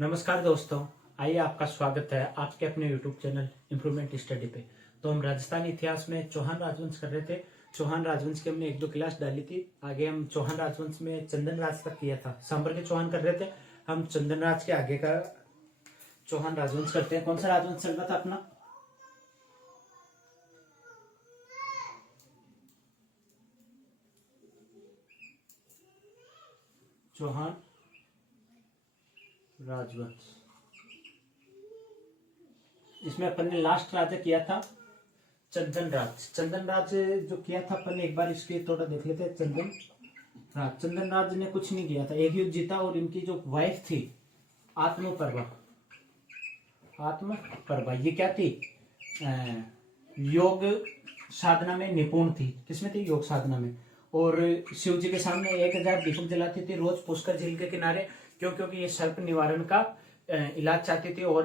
नमस्कार दोस्तों, आइए आपका स्वागत है आपके अपने YouTube चैनल इम्प्रूवमेंट स्टडी पे। तो हम राजस्थान इतिहास में चौहान राजवंश कर रहे थे। चौहान राजवंश की हमने एक दो क्लास डाली थी। आगे हम चौहान राजवंश में चंदन राज तक किया था। सांबर के चौहान कर रहे थे, हम चंदन राज के आगे का चौहान राजवंश करते हैं। कौन सा राजवंश चल रहा था अपना? चौहान राजवंश। इसमें अपन ने लास्ट राजा किया था चंदन राज। चंदन राज जो किया था अपन ने, एक बार इसके थोड़ा देख लेते हैं। चंदन राज ने कुछ नहीं किया था, एक युद्ध जीता और इनकी जो वाइफ थी आत्मप्रभा ये क्या थी? योग साधना में निपुण थी। किसमें थी? योग साधना में। और शिव जी के सामने 1000 दीपक जलाती थी रोज पुष्कर झील के किनारे। क्यों? क्योंकि ये सर्प निवारण का इलाज चाहती थी। और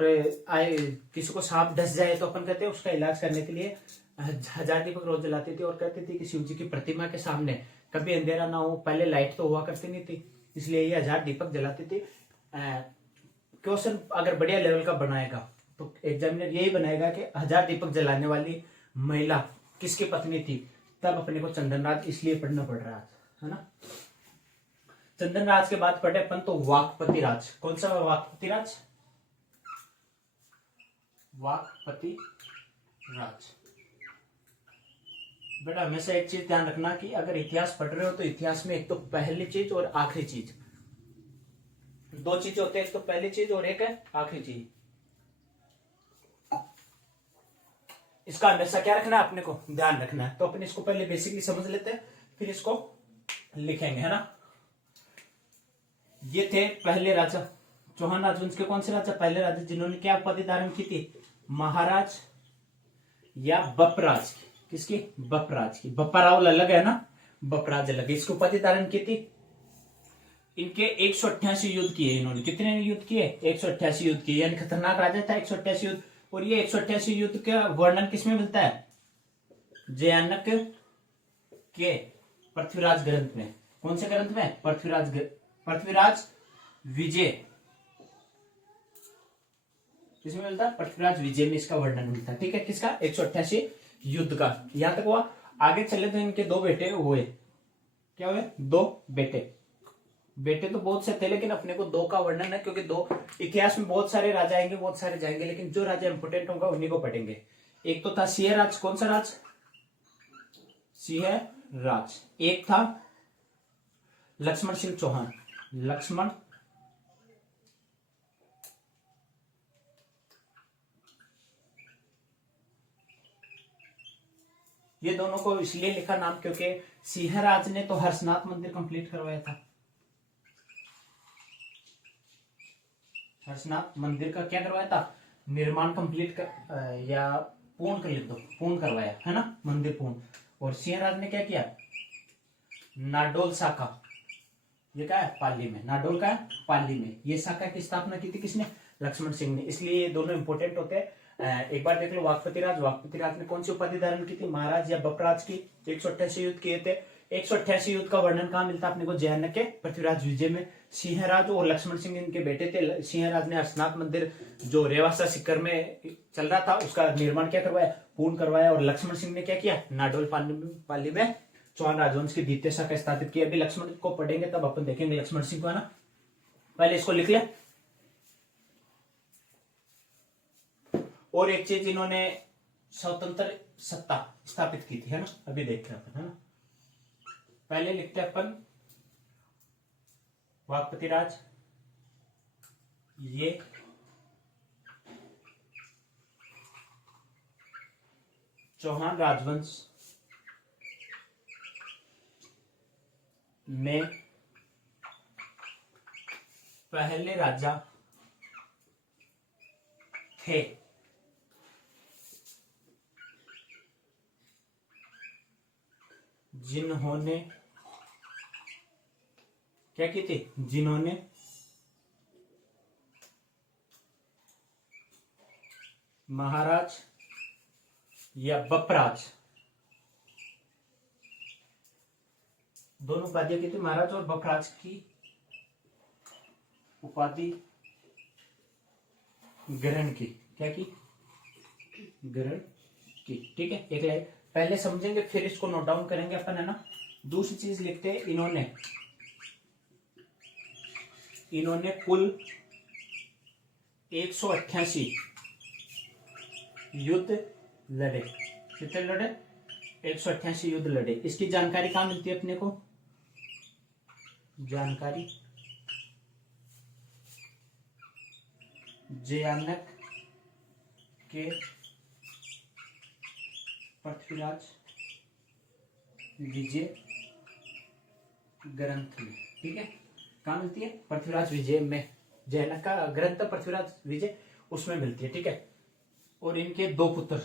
किसी को सांप डस जाए तो अपन कहते हैं उसका इलाज करने के लिए 1000 दीपक रोज जलाती थी। और कहती थी कि शिव जी की प्रतिमा के सामने कभी अंधेरा ना हो। पहले लाइट तो हुआ करती नहीं थी, इसलिए ये 1000 दीपक जलाती थी। क्वेश्चन अगर बढ़िया लेवल का बनाएगा तो एग्जामिनर यही बनाएगा कि 1000 दीपक जलाने वाली महिला किसकी पत्नी थी। तब अपने को चंदन राज इसलिए पढ़ना पड़ रहा है ना। चंदन राज के बाद पढ़े अपन तो वाकपति राज। कौन सा वाकपति राज? वाकपति राज। बेटा हमेशा एक चीज ध्यान रखना कि अगर इतिहास पढ़ रहे हो तो इतिहास में एक तो पहली चीज और आखिरी चीज, दो चीजें होते हैं। एक तो पहली चीज और एक है आखिरी चीज। इसका हमेशा क्या रखना है? अपने को ध्यान रखना है। तो अपन इसको पहले बेसिकली समझ लेते हैं, फिर इसको लिखेंगे, है ना। ये थे पहले राजा चौहान राजवंश के। कौन से राजा? पहले राजा जिन्होंने क्या उपाधि धारण की थी? महाराज या बपराज की। किसकी? बपराज की। बप्पाराव अलग है ना, बपराज अलग है। इसकी उपाधि धारण की थी। इनके 188 युद्ध किए इन्होंने। कितने युद्ध किए? 188 युद्ध किए, यानी खतरनाक राजा था। 188 युद्ध। और ये 188 युद्ध का वर्णन किसमें मिलता है? जयानक के पृथ्वीराज ग्रंथ में। कौन से ग्रंथ में? पृथ्वीराज विजय। किसमें मिलता है? पृथ्वीराज विजय में इसका वर्णन मिलता है। ठीक है, किसका? 188 युद्ध का। यहां तक हुआ। आगे चले तो इनके दो बेटे हुए। क्या हुए? दो बेटे। बेटे तो बहुत से थे, लेकिन अपने को दो का वर्णन है, क्योंकि दो इतिहास में बहुत सारे राजा आएंगे, बहुत सारे जाएंगे, लेकिन जो राजा इंपोर्टेंट होगा उन्हीं को पढ़ेंगे। एक तो था सिंह राज। कौन सा राज? सिंह राज। एक था लक्ष्मण सिंह चौहान। लक्ष्मण ये दोनों को इसलिए लिखा नाम क्योंकि सिंहराज ने तो हर्षनाथ मंदिर कंप्लीट करवाया था। हर्षनाथ मंदिर का क्या करवाया था? निर्माण कंप्लीट कर या पूर्ण कर लिख दो, पूर्ण करवाया है ना, मंदिर पूर्ण। और सिंहराज ने क्या किया? नाडोल शाखा। ये क्या है? पाली में। नाडोल का है पाली में। ये शाखा की स्थापना की थी किसने? लक्ष्मण सिंह ने। इसलिए ये दोनों इंपोर्टेंट होते हैं। एक बार देख लो वाकपति राज ने कौन सी उपाधि धारण की थी? महाराज या बपराज की। 188 युद्ध किए थे। 188 युद्ध का वर्णन कहाँ मिलता है अपने को? जयानक के पृथ्वीराज विजय में। सिंहराज और लक्ष्मण सिंह इनके बेटे थे। सिंहराज ने हर्षनाथ मंदिर जो रेवासा सीकर में चल रहा था उसका निर्माण क्या करवाया? पूर्ण करवाया। और लक्ष्मण सिंह ने क्या किया? नाडोल पाली में चौहान राजवंश की द्वितीय शाखा स्थापित की। अभी लक्ष्मण को पढ़ेंगे तब अपन देखेंगे लक्ष्मण सिंह को, है ना। पहले इसको लिख ले। और एक चीज, इन्होंने स्वतंत्र सत्ता स्थापित की थी, है ना। अभी देख रहे अपन, है ना। पहले लिखते अपन वाकपति राज। ये चौहान राजवंश में पहले राजा थे जिन्होंने क्या की थी? जिन्होंने महाराज या बपराज दोनों उपाधियां की थी। महाराज और बपराज की उपाधि ग्रहण की, क्या की? ग्रहण की। ठीक है, एक लाइन पहले समझेंगे फिर इसको नोट डाउन करेंगे अपन, है ना। दूसरी चीज लिखते हैं, इन्होंने कुल 188 युद्ध लड़े। कितने लड़े? 188 युद्ध लड़े। इसकी जानकारी कहां मिलती है अपने को? जानकारी जयानक के पृथ्वीराज विजय ग्रंथ में। ठीक है, कहां मिलती है? पृथ्वीराज विजय में, जैनक का ग्रंथ पृथ्वीराज विजय, उसमें मिलती है। ठीक है, और इनके दो पुत्र,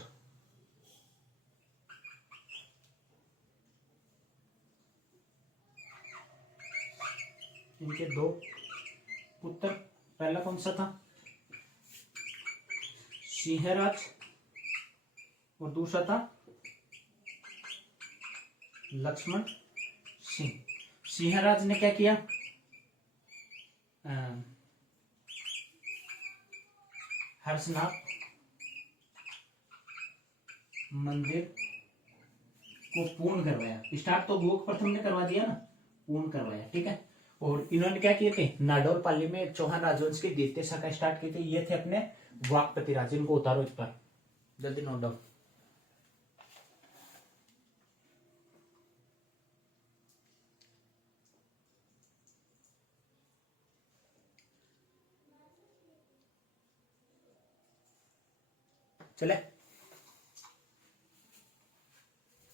पहला कौन सा था? सिंहराज, और दूसरा था लक्ष्मण सिंह। सिंहराज ने क्या किया? हर्षनाथ मंदिर को पूर्ण करवाया। स्टार्ट तो भूख प्रथम ने करवा दिया ना, पूर्ण करवाया। ठीक है, और इन्होंने क्या किए थे? नाडोल पाली में चौहान राजवंश की द्वितीय शाखा स्टार्ट की थी। ये थे अपने वाकपति राज। इनको उतारो इस पर, जल्दी नोट डाउन। चले,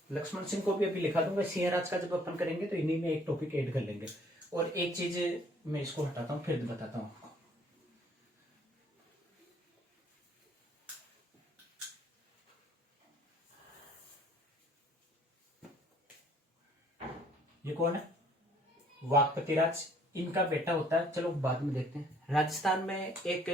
लक्ष्मण सिंह को भी अभी लिखा दूंगा। सिंहराज का जब अपन करेंगे तो इन्हीं में एक टॉपिक ऐड कर लेंगे। और एक चीज मैं इसको हटाता हूं, फिर बताता हूं। ये कौन है? वाकपति राज, इनका बेटा होता है। चलो बाद में देखते हैं। राजस्थान में एक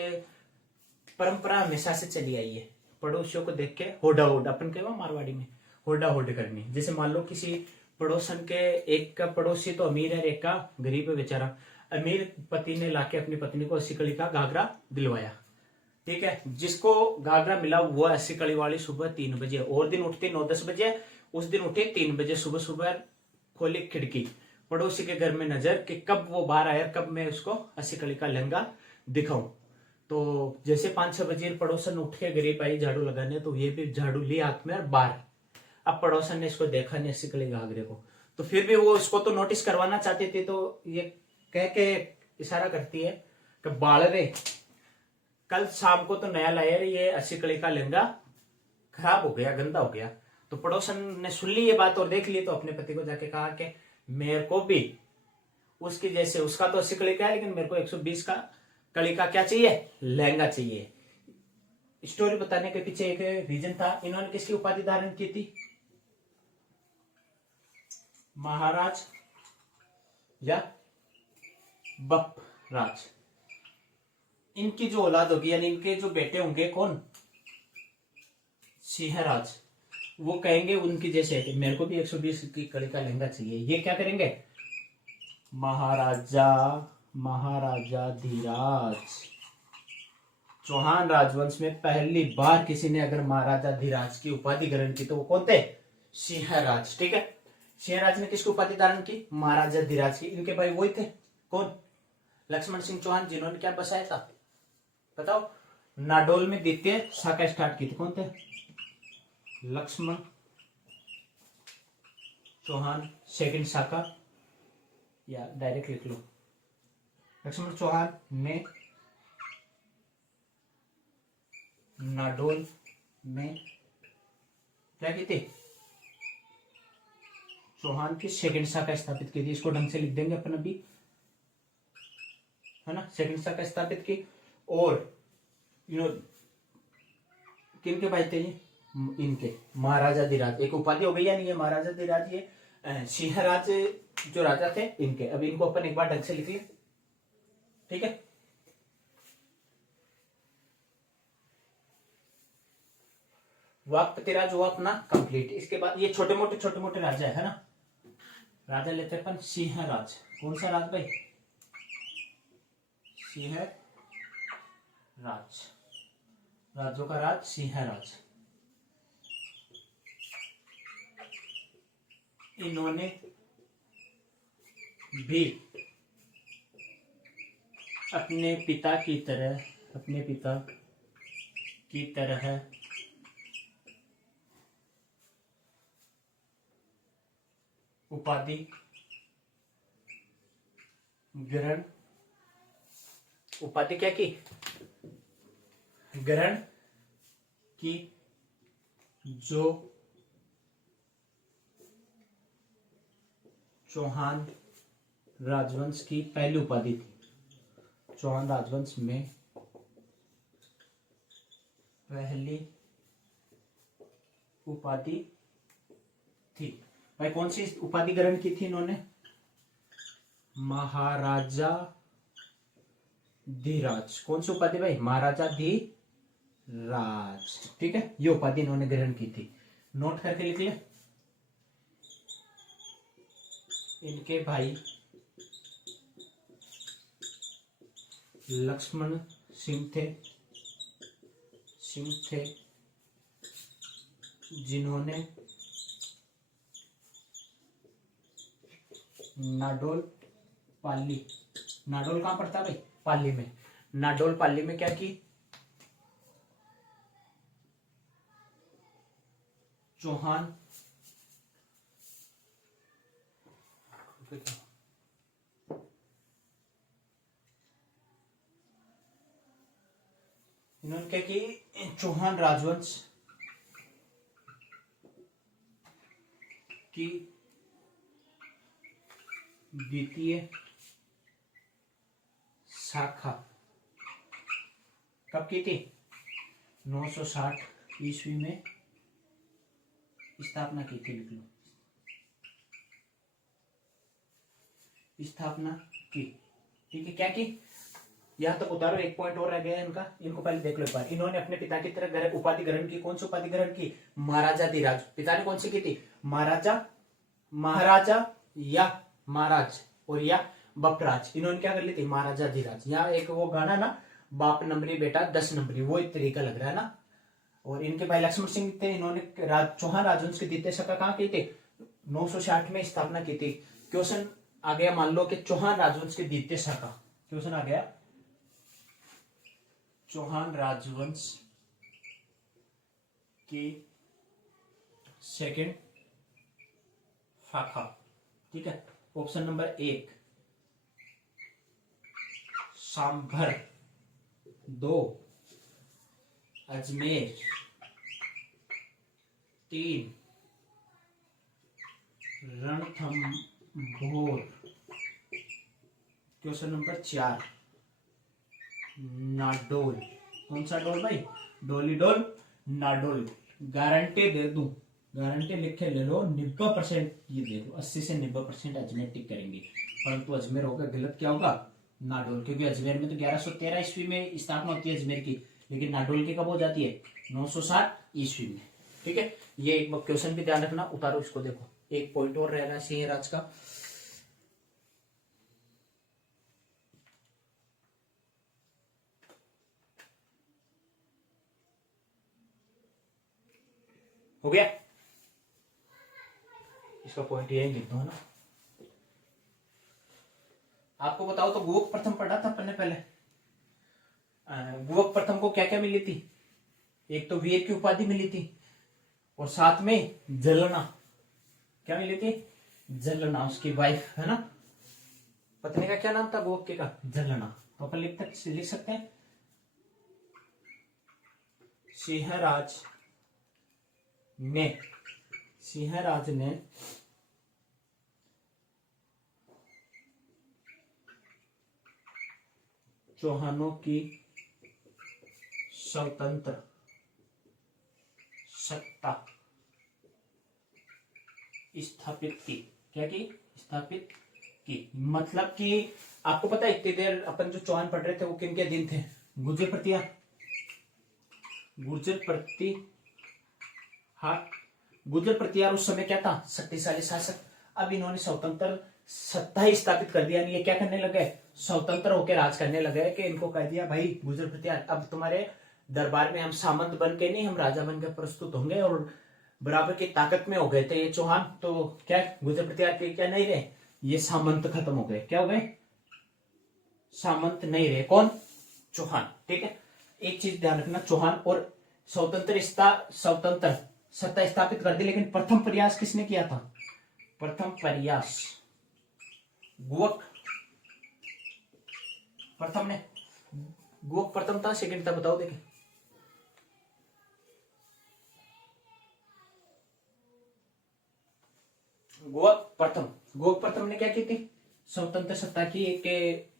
परंपरा हमेशा से चली आई है, पड़ोसियों को देख के होडा होड, अपन कहवा मारवाड़ी में होडा होड करनी। जैसे मान लो किसी पड़ोसन के, एक का पड़ोसी तो अमीर है, एक का गरीब है बेचारा। अमीर पति ने लाके अपनी पत्नी को 80 कड़ी का घाघरा दिलवाया। ठीक है, जिसको घाघरा मिला वो 80 कड़ी वाली सुबह 3 बजे, और दिन उठते 9-10 बजे, उस दिन उठे 3 बजे सुबह सुबह, खोली खिड़की, पड़ोसी के घर में नजर कि कब वो बाहर आया, कब मैं उसको 80 कड़ी का लहंगा दिखाऊं। तो जैसे 5-6 बजे पड़ोसन उठ के गरीब आई झाड़ू लगाने, तो ये भी झाड़ू ली हाथ में और बाहर। अब पड़ोसन ने इसको देखा नहीं 80 कड़ी घाघरे को, तो फिर भी वो इसको तो नोटिस करवाना चाहती थी। तो ये कह के इशारा करती है कि बाल रे, कल शाम को तो नया लाया, ये 80 कड़ी का लहंगा खराब हो गया, गंदा हो गया। तो पड़ोसन ने सुन ली ये बात और देख ली, तो अपने पति को जाके कहा कि मेरे को भी उसकी जैसे, उसका तो 80 कड़ी का है, लेकिन मेरे को 120 का कड़ी का क्या चाहिए? लहंगा चाहिए। स्टोरी बताने के पीछे एक रीजन था। इन्होंने किसकी उपाधि धारण की थी? महाराज या बप राज। इनकी जो औलाद होगी, यानी इनके जो बेटे होंगे, कौन? सिंहराज। वो कहेंगे उनकी जैसे कि मेरे को भी 120 की कड़ी का लहंगा चाहिए। ये क्या करेंगे? महाराजा धीराज। चौहान राजवंश में पहली बार किसी ने अगर महाराजा धीराज की उपाधि ग्रहण की तो वो कौन थे? सिंहराज। ठीक है, सिंहराज ने किसकी उपाधि धारण की? महाराजा धीराज की। इनके भाई वही थे, कौन? लक्ष्मण सिंह चौहान, जिन्होंने क्या बसाया था बताओ? नाडोल में द्वितीय शाखा स्टार्ट की थी। कौन थे? लक्ष्मण चौहान सेकंड शाखा, या डायरेक्ट लिख लो, लक्ष्मण चौहान ने नाडोल में क्या की थी? चौहान की सेकंड शाखा स्थापित की थी। इसको ढंग से लिख देंगे अपन अभी, है ना। सेकंड शाखा स्थापित की। और किनके भाई थे ये? इनके महाराजा धीराज। एक उपाधि हो गई, यानी ये महाराजा धीराज, ये सिंहराज जो राजा थे इनके। अब इनको अपन एक बार ढंग से लिख ले, ठीक है। वाकपति राज हुआ अपना कंप्लीट। इसके बाद ये छोटे मोटे राजा है ना। राजा लेते अपन सिंहराज। कौन सा राज भाई? सिंहराज। राज्यों का राज सिंह राज। इन्होंने भी अपने पिता की तरह उपाधि ग्रहण क्या की ग्रहण की, जो चौहान राजवंश की पहली उपाधि थी। चौहान राजवंश में पहली उपाधि थी। भाई कौन सी उपाधि ग्रहण की थी इन्होंने? महाराजा धीराज। कौन सी उपाधि भाई? महाराजा धीराज। ठीक है, ये उपाधि इन्होंने ग्रहण की थी। नोट करके लिख ले। इनके भाई लक्ष्मण सिंह थे जिन्होंने नाडोल कहां पड़ता है भाई? पाली में। नाडोल पाली में क्या की? चौहान इन्होंने क्या की? चौहान राजवंश की द्वितीय शाखा कब की थी? 960 ईस्वी में स्थापना की थी। लिख लो, स्थापना की। ठीक है, क्या की? यहां तक उतारो। एक पॉइंट और रह गया इनका, इनको पहले देख लो एक बार। इन्होंने अपने पिता की तरह उपाधि ग्रहण की। कौन सी उपाधि ग्रहण की? महाराजा धीराज। पिता ने कौन सी की थी? महाराजा या महाराज और या बपराज। इन्होंने क्या कर ली थी? महाराजा धीराज। यहाँ एक वो गाना ना, बाप नंबरी बेटा 10 नंबरी, वो एक तरीका लग रहा है ना। और इनके भाई लक्ष्मण सिंह थे। इन्होंने चौहान राजवंश की द्वितीय शाखा कहाँ की थी? 960 में स्थापना की थी। क्वेश्चन आ गया, मान लो कि चौहान राजवंश की द्वितीय शाखा। क्वेश्चन आ गया, चौहान राजवंश की सेकंड शाखा। ठीक है, option number 1 sambar, 2 Ajmer, 3 Ranthambore. Question number 4 Nadol. कौन सा डोल भाई? डोली डोल, नाडोल। गारंटी दे दूं, गारंटी लिख के ले लो, 90% ये दे दो, 80 से 90% अजमेर टिक करेंगे। परंतु अजमेर होगा गलत। क्या होगा? नाडोल। क्योंकि अजमेर में तो 1113 ईस्वी में स्थापना होती है अजमेर की, लेकिन नाडोल की कब हो जाती है? 960 ईस्वी में। ठीक है, ये एक क्वेश्चन भी ध्यान रखना। उतारो इसको, देखो एक पॉइंट और रह रहा है सिंह राज का। हो गया, इसका पॉइंट यही लिख दो, है ना। आपको बताओ तो गुवक प्रथम पढ़ा था अपन ने पहले। गुवक प्रथम को क्या क्या मिली थी? एक तो वीर की उपाधि मिली थी, और साथ में जलना। क्या मिली थी? जलना। उसकी वाइफ, है ना, पत्नी का क्या नाम था गुवक के का? जलना। तो अपन लिख सकते हैं, सिंहराज ने चौहानों की स्वतंत्र सत्ता स्थापित की। क्या की? स्थापित की। मतलब कि आपको पता है, इतनी देर अपन जो चौहान पढ़ रहे थे वो किनके अधीन थे? गुर्जर प्रतिहार उस समय क्या था? शक्तिशाली शासक। अब इन्होंने स्वतंत्र सत्ता ही स्थापित कर दिया। ये क्या करने लगे? स्वतंत्र होकर राज करने लगे। कि इनको कह दिया भाई गुर्जर प्रतिहार, अब तुम्हारे दरबार में हम सामंत बन के नहीं, हम राजा बन के प्रस्तुत होंगे और बराबर की ताकत में हो गए थे ये चौहान। तो क्या गुर्जर प्रतिहार के क्या नहीं रहे, ये सामंत खत्म हो गए। क्या हो गए? सामंत नहीं रहे। कौन? चौहान। ठीक है, एक चीज ध्यान रखना, चौहान और स्वतंत्र सत्ता स्थापित कर दी, लेकिन प्रथम प्रयास किसने किया था? प्रथम प्रयास गुवक प्रथम ने। गुवक प्रथम था, सेकंड था? बताओ देखें। गुवक प्रथम ने क्या की थी? स्वतंत्र सत्ता की एक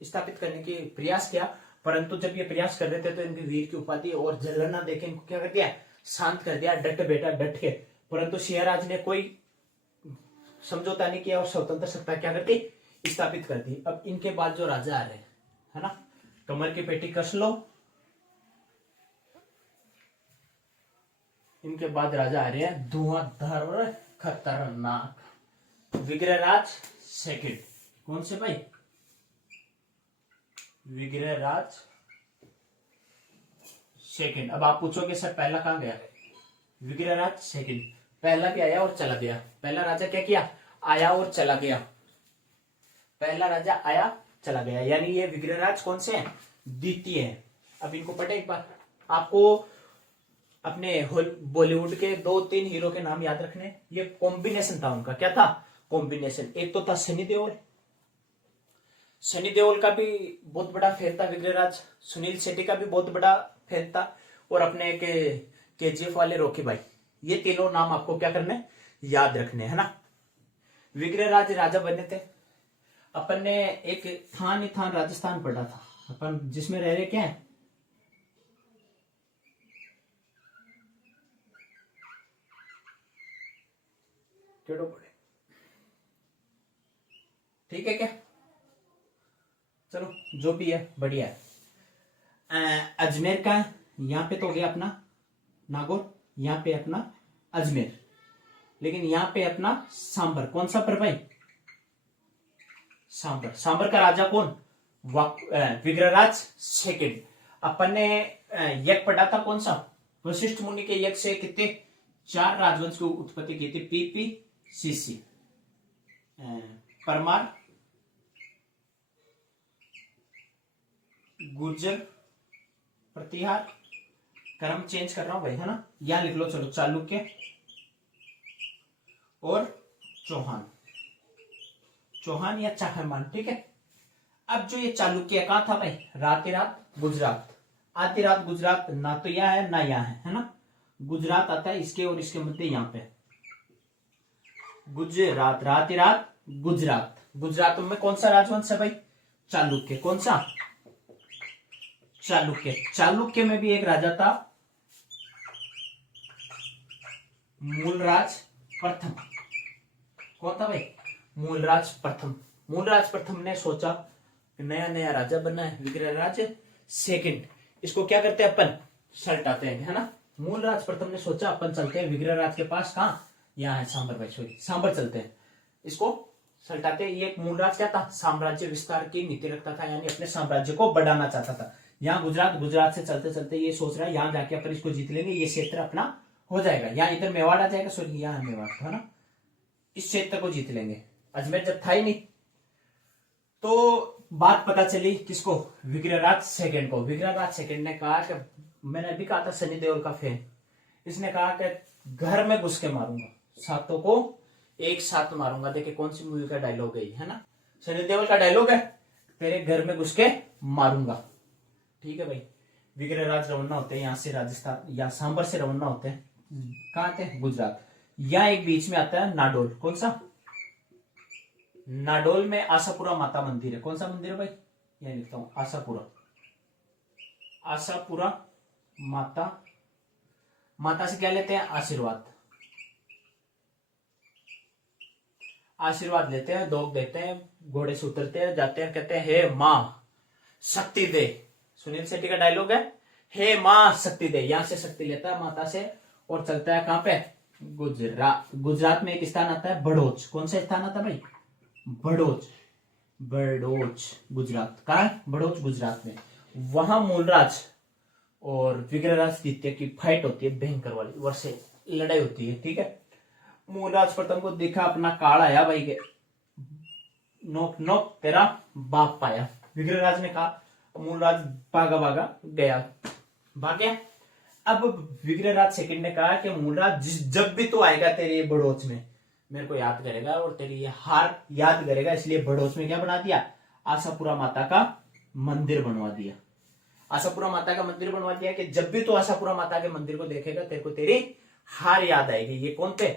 स्थापित करने की प्रयास किया, परंतु जब ये प्रयास कर रहे थे तो इनके वीर की उपाधि और जलन देखे इनको क्या कर दिया? शांत कर दिया। डट बेटा डट के। परंतु सिंहराज ने कोई समझौता नहीं किया और स्वतंत्र सत्ता क्या करती? स्थापित कर दी। अब इनके बाद जो राजा आ रहे हैं, है ना, कमर की पेटी कस लो। इनके बाद राजा आ रहे हैं धुआंधार और खतरनाक, विग्रहराज सेकंड। कौन से भाई? विग्रहराज सेकंड। अब आप पूछोगे सर पहला कहां गया? विग्रहराज सेकंड। पहला भी आया और चला गया। पहला राजा क्या किया? आया और चला गया। पहला राजा आया चला गया, यानी ये विग्रहराज कौन से हैं? द्वितीय है। अब इनको पढ़े एक बार। आपको अपने बॉलीवुड के 2-3 हीरो के नाम याद रखने। ये कॉम्बिनेशन था उनका। क्या था? कॉम्बिनेशन। एक तो था सनी देओल। सनी देओल का भी बहुत बड़ा फैन था विग्रहराज। सुनील शेट्टी का भी बहुत बड़ा फैन था। और अपने केजीएफ वाले रॉकी भाई। ये तीनों नाम आपको क्या करने? याद रखने, है ना। विग्रहराज राजा बने थे। अपन ने एक थान राजस्थान पढ़ा था अपन, जिसमें रह रहे क्या है? ठीक है क्या? चलो जो भी है बढ़िया है। अजमेर का यहाँ पे तो हो गया अपना नागौर, यहाँ पे अपना अजमेर, लेकिन यहाँ पे अपना सांबर। कौन सा पर भाई? सांबर। सांबर का राजा कौन? विग्रहराज सेकंड। अपन ने यज्ञ पढ़ा था कौन सा? वशिष्ठ मुनि के यज्ञ से कितने 4 राजवंश की उत्पत्ति की थी। पीपीसीसी, परमार, गुर्जर प्रतिहार। क्रम चेंज कर रहा हूं भाई, है ना। यहां लिख लो, चलो, चालुक्य और चौहान। चौहान या चाहमान। ठीक है। अब जो ये चालुक्य कहा था भाई? रात गुजरात। आधी रात गुजरात ना तो यहां है ना यहां है ना। गुजरात आता है इसके और इसके मध्य, यहां पे गुजरात। रात गुजरात। गुजरात में कौन सा राजवंश है भाई? चालुक्य। कौन सा? चालुक्य। चालुक्य में भी एक राजा था मूलराज प्रथम। कौन था भाई? मूलराज प्रथम। मूलराज प्रथम ने सोचा नया नया राजा बनना है, विग्रहराज सेकंड। इसको क्या करते हैं अपन? सल्टाते हैं, है ना। मूलराज प्रथम ने सोचा अपन चलते हैं विग्रहराज के पास। कहां? यहाँ है सांबर भाई, सॉरी सांबर चलते हैं, इसको सल्टाते हैं। ये मूलराज क्या था? साम्राज्य विस्तार की नीति रखता था, यानी अपने साम्राज्य को बढ़ाना चाहता था। यहाँ गुजरात से चलते चलते ये सोच रहा है यहाँ जाके अपन इसको जीत लेंगे, ये क्षेत्र अपना हो जाएगा। यहाँ इधर मेवाड़ आ जाएगा, सॉरी यहाँ मेवाड़ है ना, इस क्षेत्र को जीत लेंगे। अजमेर जब था ही नहीं, तो बात पता चली किसको? विग्रहराज सेकंड को। विग्रहराज सेकंड ने कहा कि मैंने अभी कहा था सनी देओल का फैन, इसने कहा कि घर में घुस के मारूंगा, सातों को एक साथ मारूंगा। देखिए कौन सी मूवी का डायलॉग है ना, सनी देओल का डायलॉग है, तेरे घर में घुस के मारूंगा। ठीक है भाई। विग्रहराज रवाना होते हैं यहाँ से राजस्थान या सांबर से रवाना होते हैं। कहाँ आते हैं? गुजरात। यहाँ एक बीच में आता है नाडोल। कौन सा? नाडोल में आशापुरा माता मंदिर है। कौन सा मंदिर है भाई? यह लिखता हूं, आशापुरा। आशापुरा माता। माता से क्या लेते हैं? आशीर्वाद। आशीर्वाद लेते हैं, दोग देते हैं, घोड़े से उतरते हैं, जाते हैं, कहते हैं हे मां शक्ति दे। सुनील शेट्टी का डायलॉग है, हे मां शक्ति दे। यहां से शक्ति लेता है माता से और चलता है कहां पे? गुजरात। गुजरात में एक स्थान आता है बड़ोच। कौन सा स्थान आता है भाई? बड़ोच। बड़ोच गुजरात। कहा है? बड़ोच गुजरात में। वहां मूलराज और विग्रहराज द्वितीय की फाइट होती है भयंकर वाली, वर्षे लड़ाई होती है। ठीक है, मूलराज प्रथम को देखा अपना काल आया भाई के, नोक नोक तेरा बाप पाया। विग्रहराज ने कहा, मूलराज भागा भागा गया, भाग गया। अब विग्रहराज सेकंड ने कहा कि मूलराज जब भी तो आएगा तेरे बड़ोच में मेरे को याद करेगा और तेरी ये हार याद करेगा, इसलिए बड़ोच में क्या बना दिया, आशापुरा माता का मंदिर बनवा दिया। आशापुरा माता का मंदिर बनवा दिया कि जब भी तो आशापुरा माता के मंदिर को देखेगा तेरे को तेरी हार याद आएगी। ये कौन थे,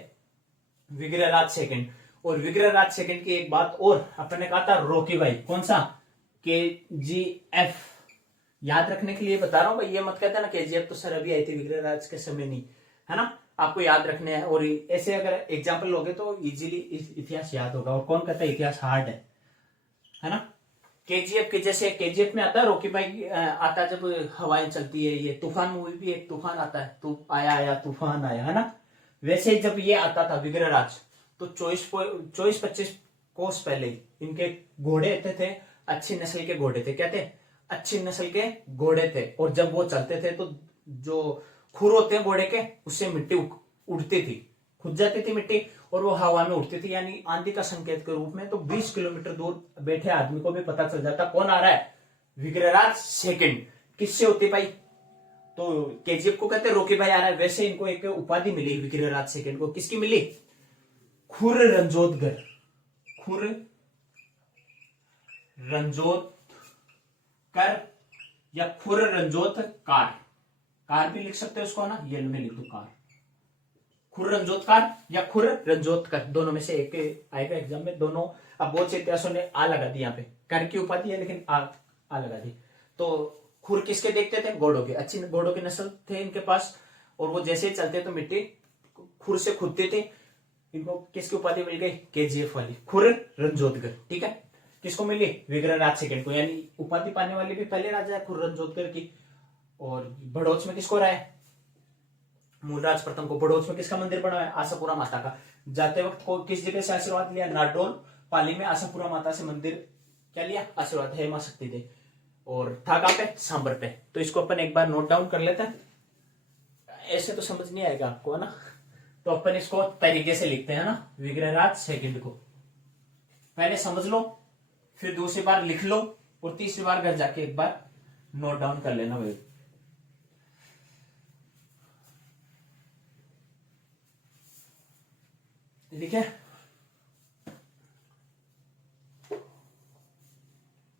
विग्रहराज सेकंड। और विग्रहराज सेकंड की एक बात और अपने कहा था, रोकी भाई, कौन सा, KGF, याद रखने के लिए बता रहा हूं भाई, ये मत कहता ना KGF तो सर अभी आई थी, विग्रहराज के समय नहीं, है ना, आपको याद रखने हैं। और ऐसे अगर एग्जाम्पल लोगे तो इजीली इतिहास याद होगा। और कौन कहता है इतिहास हार्ड है ना। KGF के जैसे KGF में आता है रॉकी भाई, आता है जब हवाएं चलती है, ये तूफान मूवी भी एक तूफान आता है, तू आया आया तूफान आया, है ना। वैसे ही जब ये आता था विग्रहराज तो 24-25 कोस पहले इनके घोड़े थे, अच्छी नस्ल के घोड़े थे, क्या थे, अच्छी नस्ल के घोड़े थे। और जब वो चलते थे तो जो खुर होते हैं घोड़े के, उससे मिट्टी उड़ती थी, खुद जाती थी मिट्टी और वो हवा में उड़ती थी, यानी आंधी का संकेत के रूप में। तो 20 किलोमीटर दूर बैठे आदमी को भी पता चल जाता कौन आ रहा है, विग्रहराज सेकंड। किससे होती भाई, तो KGF को कहते रोकी भाई आ रहा है। वैसे इनको एक उपाधि मिली विग्रहराज सेकंड को, किसकी मिली, खुर रंजोदगर, खुर रंजोतकर या खुर रंजोतकार, कार भी लिख सकते हो उसको ना, ये में लिख दो कार, खुर रंजोतकार या खुर रंजोतकर, दोनों में से एक आएगा एग्जाम में। दोनों अब बहुत से इतिहासों ने आ लगा दी, यहाँ पे कर की उपाधि है लेकिन आ लगा दी। तो खुर किसके देखते थे, घोड़ों के, अच्छी घोड़ों की नस्ल थे इनके पास। और वो जैसे ही चलते तो मिट्टी खुर से खुदते थे। इनको किसकी उपाधि मिल गई, KGF वाली, खुर रंजोतगर। ठीक है, किसको मिली, विग्रहराज सेकंड को, यानी उपाधि पाने वाले भी पहले राजा है खुर रंजोतगर की। और बड़ोच में किसको रहा है, मूलराज प्रथम को। बड़ोच में किसका मंदिर बना है, आशापुरा माता का। जाते वक्त को किस जगह से आशीर्वाद लिया, नाडोल पाली में आशापुरा माता से मंदिर क्या लिया, आशीर्वाद, है मां शक्ति दे। और था कहां पे, सांबर पे। तो इसको अपन एक बार नोट डाउन कर लेते हैं, ऐसे तो समझ नहीं आएगा आपको, है ना। तो अपन इसको तरीके से लिखते हैं ना, विग्रहराज सेकंड को पहले समझ लो, फिर दूसरी बार लिख लो, और तीसरी बार घर जाके एक बार नोट डाउन कर लेना भाई। लिखे,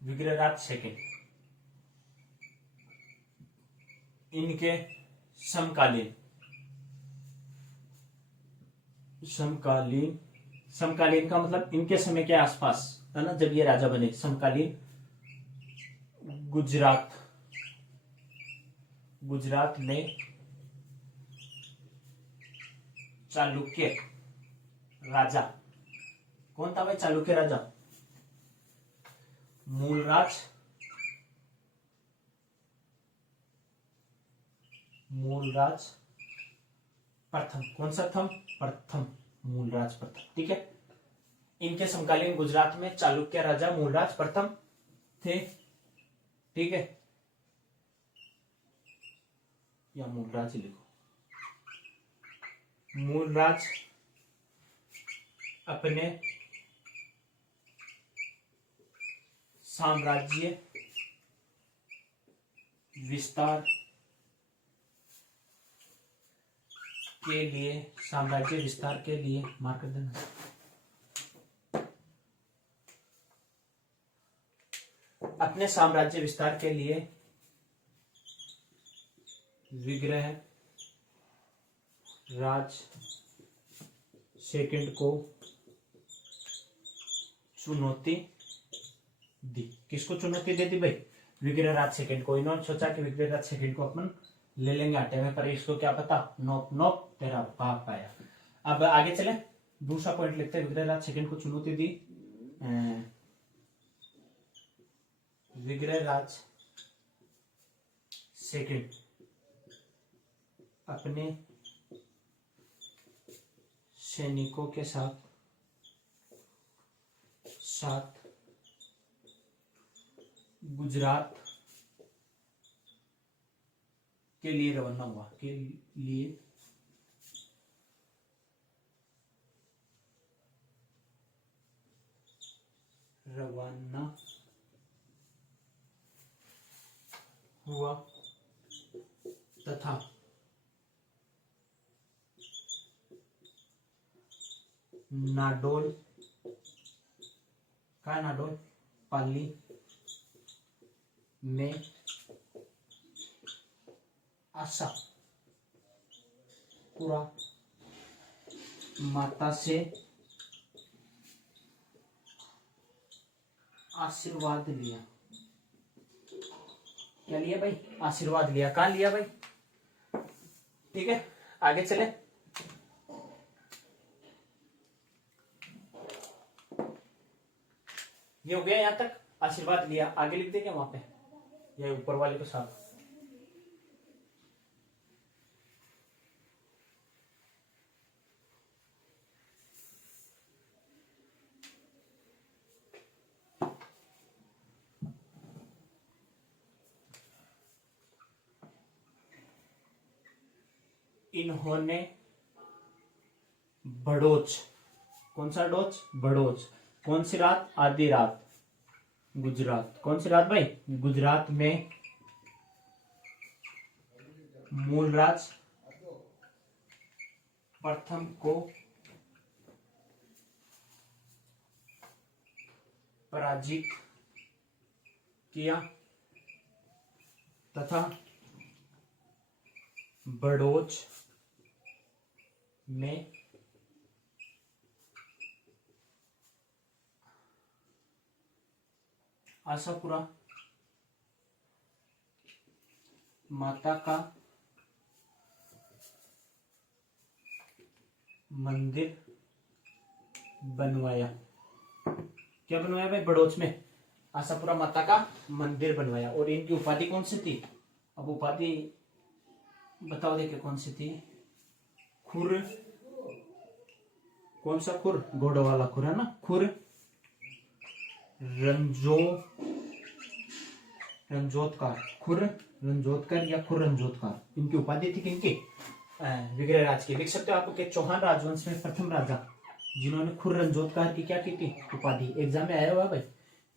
विग्रहराज सेकंड, इनके समकालीन समकालीन का मतलब इनके समय के आसपास, है ना, जब ये राजा बने। समकालीन गुजरात में चालुक्य राजा, कौन था भाई चालुक्य राजा, मूलराज प्रथम। कौन सा प्रथम, मूलराज प्रथम। ठीक है, इनके समकालीन गुजरात में चालुक्य राजा मूलराज प्रथम थे। ठीक है, या मूलराज लिखो, मूलराज अपने साम्राज्य विस्तार के लिए मार्क कर देना, अपने साम्राज्य विस्तार के लिए विग्रहराज सेकंड को चुनौती दी। किसको चुनौती दे दी भाई, विग्रहराज सेकंड को। इन्होंने सोचा कि विग्रहराज सेकंड को अपन ले लेंगे आटे में, पर इसको क्या पता, नोप नोप तेरा बाप आया। अब आगे चले, दूसरा पॉइंट लिखते हैं, विग्रहराज सेकंड को चुनौती दी। विग्रहराज सेकंड अपने सैनिकों के साथ गुजरात के लिए रवाना हुआ, के लिए रवाना हुआ तथा नाडोल का नाडोल पाली में आशा पूरा माता से आशीर्वाद लिया। क्या लिया भाई? आशीर्वाद लिया। कहाँ लिया भाई? ठीक है, आगे चले। ये हो गया यहां तक, आशीर्वाद लिया। आगे लिख देंगे वहां पे, या ऊपर वाले के साथ। इन्होंने बड़ोच, कौन सा डोच? बड़ोच। कौन सी रात? आधी रात। गुजरात। कौन सी रात भाई? गुजरात में मूलराज प्रथम को पराजित किया तथा बड़ोच में आशापुरा माता का मंदिर बनवाया। क्या बनवाया भाई? बड़ोच में आशापुरा माता का मंदिर बनवाया। और इनकी उपाधि कौन सी थी? अब उपाधि बताओ, देखिए कौन सी थी? खुर। कौन सा खुर? घोड़ों वाला खुर है ना। खुर रंजोतकार। खुर रंजोतकर या खुर रंजोतकार, इनकी उपाधि थी किनकी? विग्रह राज की। देख सकते हो आपके चौहान राजवंश में प्रथम राजा जिन्होंने खुर रंजोतकार की क्या की थी? उपाधि। एग्जाम में आया हुआ भाई।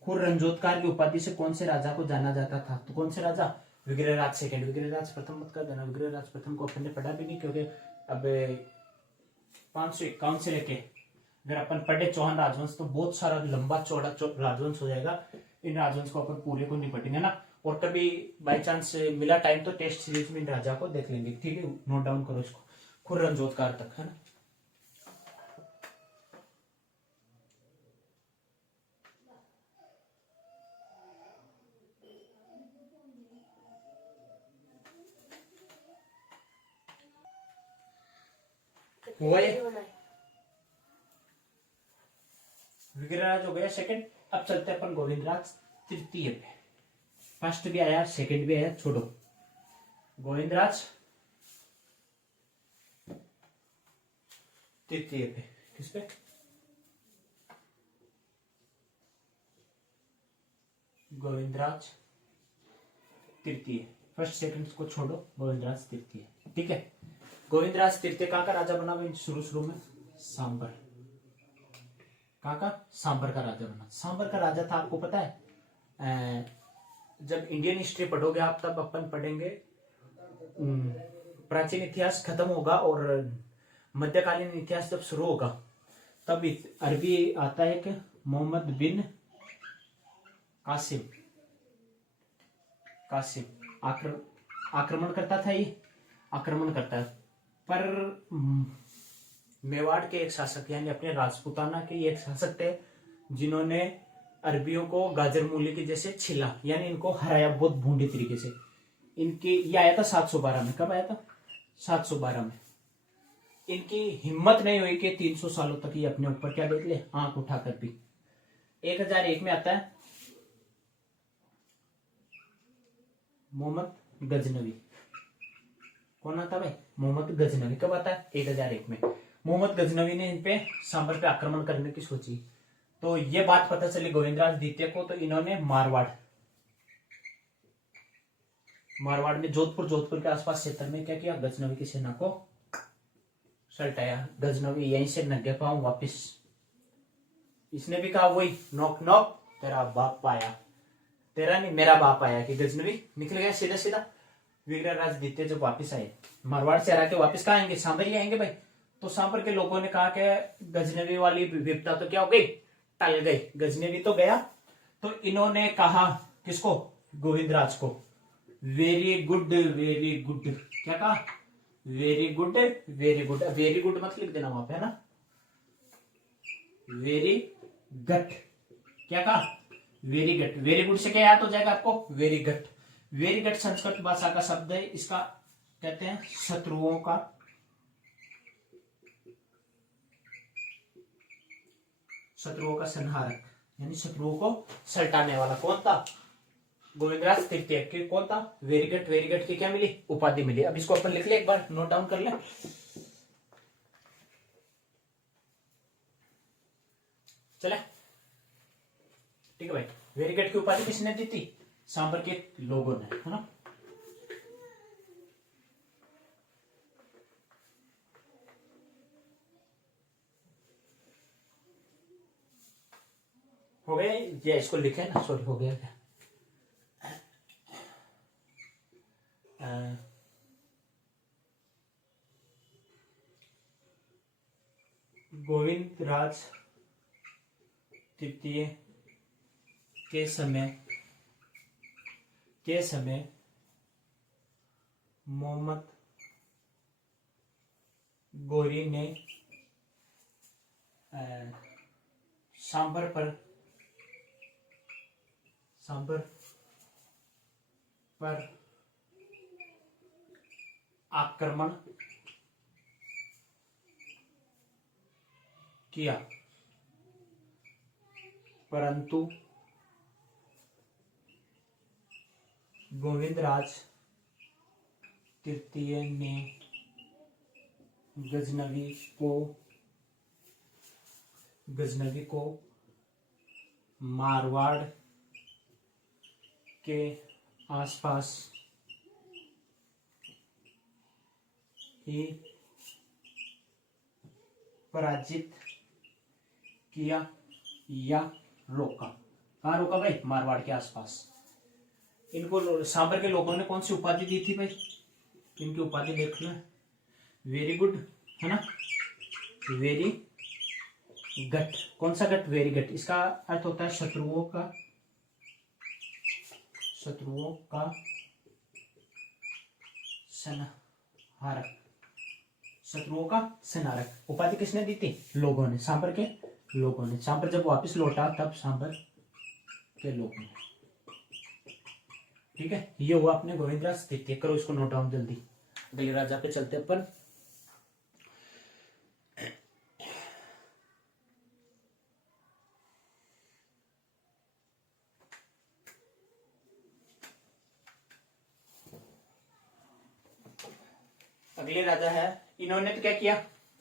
खुर रंजोतकार की उपाधि से कौन से राजा को जाना जाता था? तो कौन से राजा? विग्रह राज सेकंड। विग्रह राज प्रथम मत कर देना, विग्रह राज प्रथम को अपन ने पढ़ा भी नहीं, क्योंकि अब 551 से लेके अगर अपन पढ़े चौहान राजवंश तो बहुत सारा लंबा चौड़ा राजवंश हो जाएगा। इन राजवंश को अपन पूरे को नहीं पढ़ेंगे ना। और कभी बाई चांस मिला टाइम तो टेस्ट सीरीज में इन राजा को देख लेंगे। ठीक है, नोट डाउन करो इसको, खुर रंजोतकार तक, है ना। हुआ ये विग्रहराज हो गया सेकंड। अब चलते अपन गोविंदराज तृतीय पे। फर्स्ट भी आया, सेकंड भी आया, छोड़ो। गोविंदराज तृतीय पे, किस पे? गोविंदराज तृतीय। फर्स्ट सेकंड को छोड़ो, गोविंदराज तृतीय। ठीक है, गोविंदराज तृतीय कहाँ का राजा बना भाई? शुरू में सांबर। कहाँ का? सांबर का राजा बना। सांबर का राजा था, आपको पता है? जब इंडियन हिस्ट्री पढ़ोगे आप तब अपन पढ़ेंगे, प्राचीन इतिहास खत्म होगा और मध्यकालीन इतिहास जब शुरू होगा तब अरबी आता है कि मोहम्मद बिन कासिम आक्रमण करता था। ये आक्रमण करता है, पर मेवाड़ के एक शासक यानी अपने राजपूताना के एक शासक थे जिन्होंने अरबियों को गाजर मूली के जैसे छिला, यानी इनको हराया बहुत भूंडी तरीके से। इनके ये आया था 712 में। कब आया था? 712 में। इनकी हिम्मत नहीं हुई कि 300 सालों तक ये अपने ऊपर क्या देख ले, आंख उठाकर भी। 1001 में आता है मोहम्मद गजनवी। कौन आता भाई? मोहम्मद गजनवी। कब आता है? 1001 में। मोहम्मद गजनवी ने इन पे सांबर पे आक्रमण करने की सोची, तो ये बात पता चली गोविंदराज द्वितीय को, तो इन्होंने मारवाड़ में जोधपुर के आसपास क्षेत्र में क्या किया, गजनवी की सेना को सल्टाया। गजनवी यहीं से नंगे पांव वापिस। इसने भी कहा वही, नॉक नॉक तेरा बाप आया, तेरा नहीं मेरा बाप आया, कि गजनवी निकल गया सीधा सीधा। विग्रहराज द्वितीय जब वापिस आए, मारवाड़ से हरा के वापिस कहा आएंगे, सांबर ही आएंगे भाई। तो सांबर के लोगों ने कहा कि गजनवी वाली विपदा तो क्या हो गई, टल गई, गजनवी तो गया। तो इन्होंने कहा किसको, गोविंदराज को, वेरी गुड वेरी गुड। क्या कहा, very good very good. Very good मत लिख देना वहां पे, है ना, वेरी गट। क्या कहा, वेरी गट। वेरी गुड से क्या याद हो जाएगा आपको, वेरी गट। वेरी गट संस्कृत भाषा का शब्द है, इसका कहते हैं शत्रुओं का संहारक, यानी शत्रुओं को सल्टाने वाला। कौन था, गोविंदराज तृतीय के। कौन था, वेरी गट की क्या मिली, उपाधि मिली। अब इसको अपन लिख ले, एक बार नोट डाउन कर ले। चले, ठीक है भाई। वेरी गट की उपाधि किसने दी थी, सांबर के लोगों ने, है ना। हो गया ये, इसको लिखे ना, सॉरी हो गया क्या। गोविंदराज तृतीय के समय मोहम्मद गोरी ने सांबर पर आक्रमण किया, परंतु गोविंदराज तृतीय ने गजनवी को मारवाड़ के आसपास ही पराजित किया या रोका। कहाँ रोका भाई, मारवाड़ के आसपास। इनको सांबर के लोगों ने कौन सी उपाधि दी थी भाई, इनकी उपाधि देख लो, वेरी गुड, है ना, वेरी गट। कौन सा गट, वेरी गट। इसका अर्थ होता है शत्रुओं का संहारक, शत्रुओं का संहारक। उपाधि किसने दी थी, लोगों ने, सांबर के लोगों ने। सांबर जब वापस लौटा तब सांबर के लोगों ने, ठीक है। ये हुआ अपने गोविंदराज तृतीय। करो इसको नोट डाउन जल्दी। अगले राजा पे चलते अपन। अगले राजा है, इन्होंने तो क्या किया,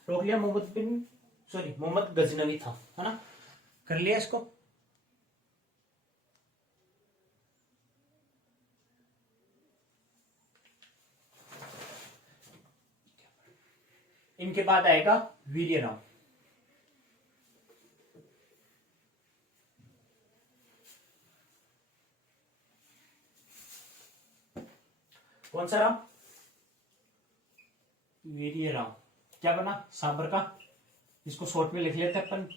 रोक लिया, मोहम्मद गजनवी था, है ना, कर लिया इसको। इनके बाद आएगा वीर्यराम। कौन सा राम, वीर्यराम। क्या बना, सांबर का। इसको शॉर्ट में लिख लेते अपन,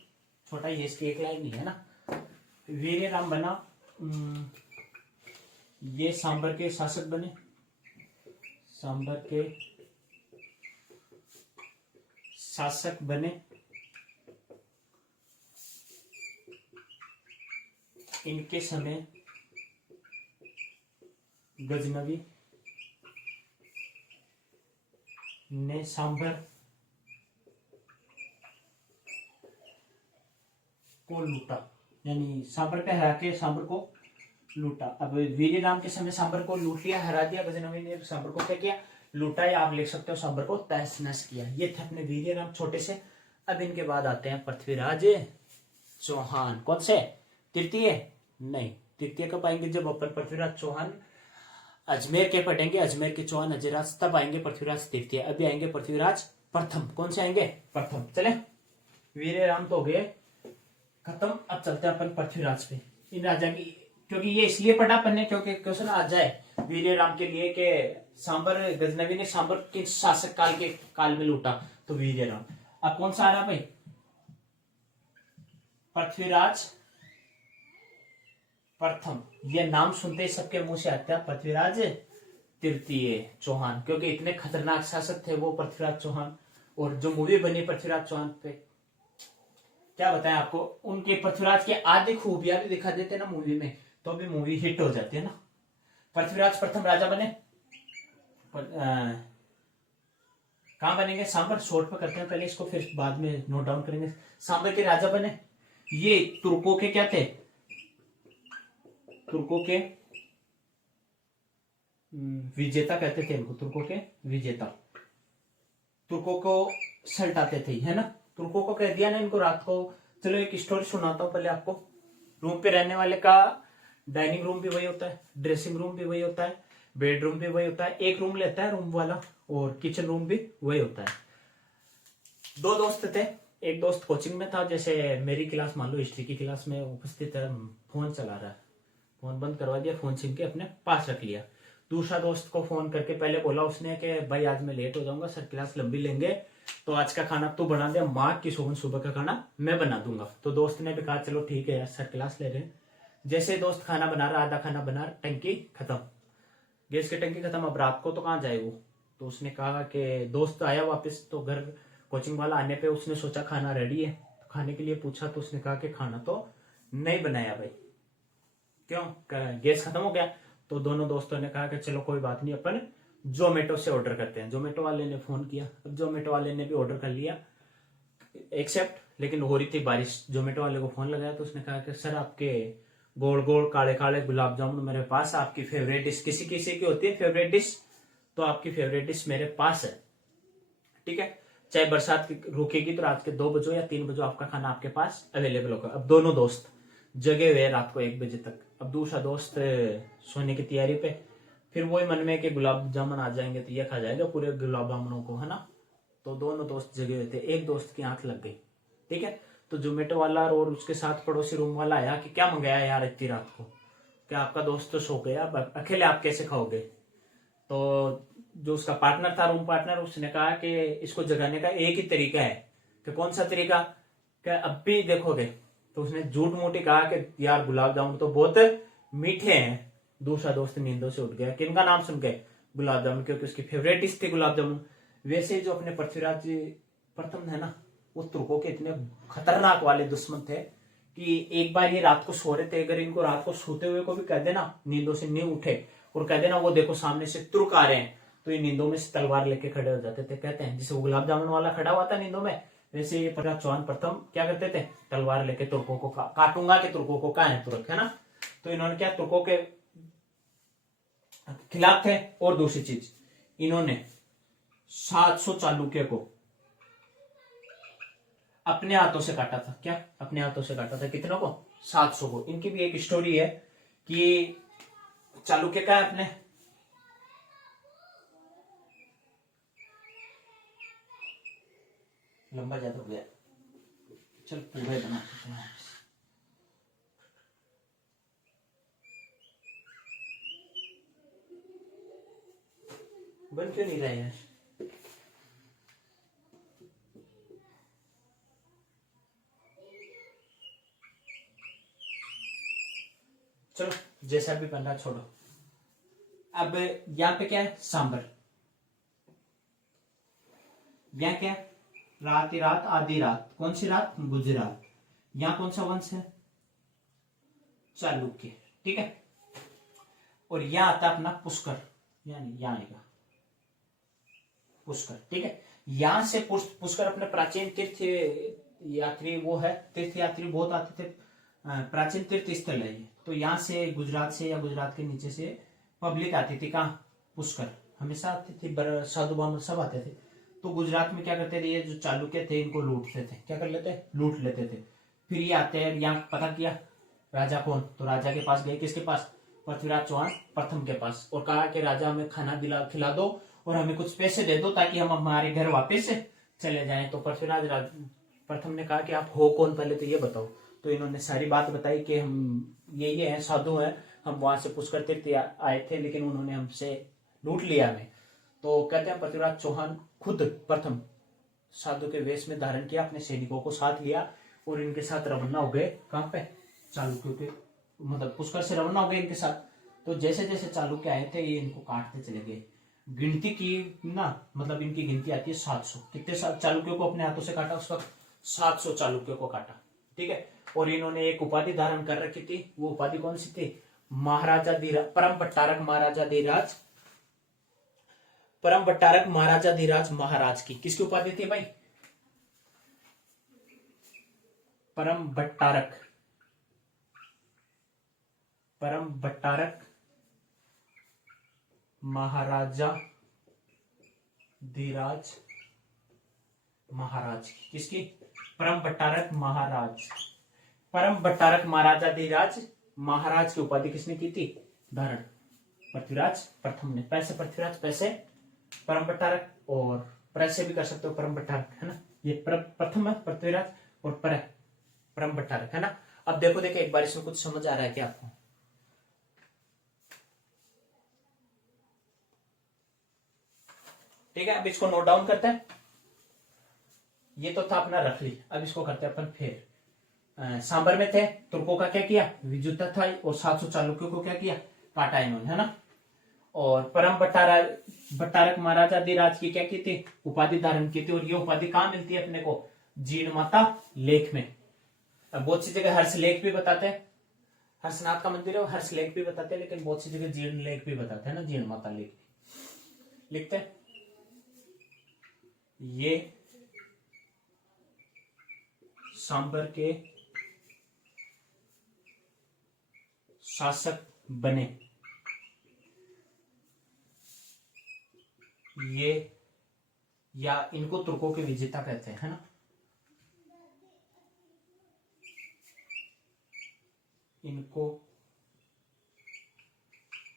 छोटा ये, इसकी एक लाइन ही है ना। वीर्यराम बना, ये सांबर के शासक बने, सांबर के शासक बने। इनके समय गजनवी ने सांबर को लूटा, यानी सांबर पे हरा के सांबर को लूटा। अब वीर्यराम के समय सांबर को लूट लिया, हरा दिया। गजनवी ने सांबर को क्या किया, लूटा, या आप लिख सकते हो सांबर को तहस नहस किया। ये थे अपने वीर्यराम छोटे से। अब इनके बाद आते हैं पृथ्वीराज चौहान। कौन से, तृतीय नहीं, तृतीय कब आएंगे, जब अपन पृथ्वीराज चौहान अजमेर के पढ़ेंगे, अजमेर के चौहान अजयराज, तब आएंगे पृथ्वीराज तृतीय, अभी आएंगे पृथ्वीराज प्रथम। कौन से आएंगे? प्रथम। चले, वीर राम तो हो गए खत्म। अब चलते हैं अपन पृथ्वीराज पे, इन राजा की, क्योंकि ये इसलिए पढ़ा अपन ने क्योंकि क्वेश्चन आ जाए वीर राम के लिए कि सांबर गजनवी ने सांबर के शासक काल के काल में लूटा, तो वीर राम। अब कौन सा आ रहा भाई? पृथ्वीराज प्रथम। ये नाम सुनते ही सबके मुंह से आता है पृथ्वीराज तृतीय चौहान, क्योंकि इतने खतरनाक शासक थे वो पृथ्वीराज चौहान। और जो मूवी बनी पृथ्वीराज चौहान पे, क्या बताएं आपको, उनके पृथ्वीराज के आधी खूबियां भी दिखा देते ना मूवी में, तो भी मूवी हिट हो जाती है ना। पृथ्वीराज प्रथम राजा बने, कहां बनेंगे? सांबर। शॉर्ट पे करते हैं पहले इसको, फिर बाद में नोट डाउन करेंगे। सांबर के राजा बने। ये तुर्कों के क्या थे? तुर्कों के विजेता कहते थे इनको, तुर्कों के विजेता। तुर्कों को सल्टाते थे, है ना। तुर्कों को कह दिया ना इनको रात को। चलो एक स्टोरी सुनाता हूं पहले आपको। रूम पे रहने वाले का डाइनिंग रूम भी वही होता है, ड्रेसिंग रूम भी वही होता है, बेडरूम भी वही होता है। एक रूम लेता है रूम वाला, और किचन रूम भी वही होता है। दो दोस्त थे, एक दोस्त कोचिंग में था, जैसे मेरी क्लास मान लो हिस्ट्री की क्लास में उपस्थित है, फोन चला रहा है, फोन बंद करवा दिया, फोन छीन के अपने पास रख लिया। दूसरा दोस्त को फोन करके पहले बोला उसने कि भाई आज मैं लेट हो जाऊंगा, सर क्लास लंबी लेंगे, तो आज का खाना तू बना दे, माँ की सुबह का खाना मैं बना दूंगा। तो दोस्त ने भी कहा चलो ठीक है यार, सर क्लास ले रहे हैं। जैसे दोस्त खाना बना रहा, आधा खाना बना रहा, टंकी खत्म, गैस की टंकी खत्म। अब रात को तो कहाँ जाए वो, तो उसने कहा कि दोस्त आया वापस, तो घर कोचिंग वाला आने पे उसने सोचा खाना रेडी है, तो खाने के लिए पूछा, तो उसने कहा कि खाना तो नहीं बनाया भाई। क्यों? गैस खत्म हो गया। तो दोनों दोस्तों ने कहा कि चलो कोई बात नहीं, अपन जोमेटो से ऑर्डर करते हैं। जोमेटो वाले ने फोन किया, अब जोमेटो वाले ने भी ऑर्डर कर लिया एक्सेप्ट, लेकिन हो रही थी बारिश। जोमेटो वाले को फोन लगाया तो उसने कहा कि सर आपके गोल गोल काले काले गुलाब जामुन मेरे पास, आपकी फेवरेट डिश, किसी किसी की होती है फेवरेट डिश, तो आपकी फेवरेट डिश मेरे पास है, ठीक है। चाहे बरसात रुकेगी तो रात के 2 बजे या 3 बजे आपका खाना आपके पास अवेलेबल होगा। अब दोनों दोस्त जगे हुए रात को 1 बजे तक। अब दूसरा दोस्त सोने की तैयारी पे, फिर वही मन में कि गुलाब जामुन आ जाएंगे तो ये खा जाएगा पूरे गुलाब जामुनों को, है ना। तो दोनों दोस्त जगे हुए थे, एक दोस्त की आंख लग गई, ठीक है। तो जोमेटो वाला और उसके साथ पड़ोसी रूम वाला आया कि क्या मंगाया यार इतनी रात को, क्या आपका दोस्त तो सो गया, अकेले आप कैसे खाओगे। तो जो उसका पार्टनर था, रूम पार्टनर, उसने कहा कि इसको जगाने का एक ही तरीका है। कि कौन सा तरीका? क्या अब भी देखोगे? तो उसने झूठ मूठी कहा कि यार गुलाब जामुन तो बहुत मीठे हैं। दूसरा दोस्त नींदों से उठ गया, किनका नाम सुन के? गुलाब जामुन, क्योंकि उसकी फेवरेट डिश थी गुलाब जामुन। वैसे ही जो अपने पृथ्वीराज प्रथम है ना, वो तुर्कों के इतने खतरनाक वाले दुश्मन थे कि एक बार ये रात को सो रहे थे, अगर इनको रात को सोते हुए को भी कह देना, नींदों से नहीं उठे और कह देना वो देखो सामने से तुर्क आ रहे हैं, तो ये नींदों में से तलवार लेके खड़े हो जाते थे। कहते हैं जैसे वो गुलाब जामुन वाला खड़ा हुआ था नींदों में, वैसे ये पृथ्वीराज चौहान प्रथम क्या करते थे? तलवार लेके तुर्कों को काटूंगा कि तुर्कों को, कहा है तुर्क, है ना। तो इन्होंने क्या, तुर्कों के खिलाफ थे। और दूसरी चीज, इन्होंने 700 चालुक्य को अपने हाथों से काटा था। क्या? अपने हाथों से काटा था। कितनों को? 700 को। इनकी भी एक स्टोरी है कि चालुक्य का है अपने, लंबा ज्यादा हो गया, चल पूरे बना देते हैं। बन क्यों नहीं रहा है? चलो जैसा भी बन रहा छोड़ो। अब यहाँ पे क्या है? सांबर। यहाँ क्या है? रात ही रात आधी रात। कौन सी रात? गुजरात। यहाँ कौन सा वंश है? चालुक्य, ठीक है। और यहाँ आता अपना पुष्कर, यानी यहाँ आएगा पुष्कर, ठीक है। यहां से पुष्कर अपने प्राचीन तीर्थ यात्री, वो है तीर्थ यात्री बहुत आते थे, प्राचीन तीर्थ स्थल है ये। तो यहाँ से गुजरात से या गुजरात के नीचे से पब्लिक आती थी। कहाँ? पुष्कर हमेशा आती थी, साधु बामन सब आते थे। तो गुजरात में क्या करते थे, ये जो चालुक्य थे इनको लूटते थे। क्या कर लेते? लूट लेते थे। फिर ये आते हैं, यहाँ पता किया राजा कौन, तो राजा के पास गए। किसके पास? पृथ्वीराज चौहान प्रथम के पास और कहा कि राजा हमें खाना खिला दो और हमें कुछ पैसे दे दो ताकि हम हमारे घर वापस चले जाएं। तो पृथ्वीराज प्रथम ने कहा कि आप हो कौन, पहले तो ये बताओ। तो इन्होंने सारी बात बताई कि हम ये हैं, साधु हैं, हम वहां से पुष्कर तीर्थ आए थे लेकिन उन्होंने हमसे लूट लिया हमें। तो कहते हैं पृथ्वीराज चौहान खुद प्रथम साधु के वेश में धारण किया, अपने सैनिकों को साथ लिया और इनके साथ रवाना हो गए। कहां पे? चालुक्यों के, मतलब पुष्कर से रवाना हो गए इनके साथ। तो जैसे जैसे चालुक्य आए थे ये इनको काटते चले गए। गिनती की ना, मतलब इनकी गिनती आती है 700। कितने चालुक्यों को अपने हाथों से काटा उस वक्त? 700 चालुक्यों को काटा। ठीक है। और इन्होंने एक उपाधि धारण कर रखी थी, वो उपाधि कौन सी थी? महाराजा धीराज, परम भट्टारक महाराजा धीराज, परम भट्टारक महाराजा धीराज महाराज की। किसकी उपाधि थी भाई? परम भट्टारक, परम भट्टारक महाराजा धीराज महाराज की। किसकी? परम भट्टारक महाराज, परम भट्टारक महाराजा धीराज महाराज की उपाधि किसने की थी धारण? पृथ्वीराज प्रथम ने। पैसे पृथ्वीराज, पैसे परम भट्टारक, और पैसे भी कर सकते हो परम भट्टारक, है ना। ये प्रथम है पृथ्वीराज और परम भट्टारक, है ना। अब देखो एक बार इसमें कुछ समझ आ रहा है क्या आपको? ठीक है, अब इसको नोट डाउन करते हैं। ये तो था अपना रखली, अब इसको करते हैं अपन फिर। सांबर में थे, तुर्कों का क्या किया? विजुता था, और 700 चालुक्यों को क्या किया? काटा इन्होंने, है ना। और परम भट्टारक महाराजा धीराज की क्या की थी? उपाधि धारण की थी। और ये उपाधि कहां मिलती है अपने को? जीर्ण माता लेख में। अब बहुत सी जगह हर्ष लेख भी बताते हैं, हर्षनाथ का मंदिर है, हर्ष लेख भी बताते हैं, लेकिन बहुत सी जगह जीर्ण लेख भी बताते हैं ना, जीर्ण माता लेख लिखते हैं। ये सांबर के शासक बने, ये, या इनको तुर्कों के विजेता कहते हैं, है ना। इनको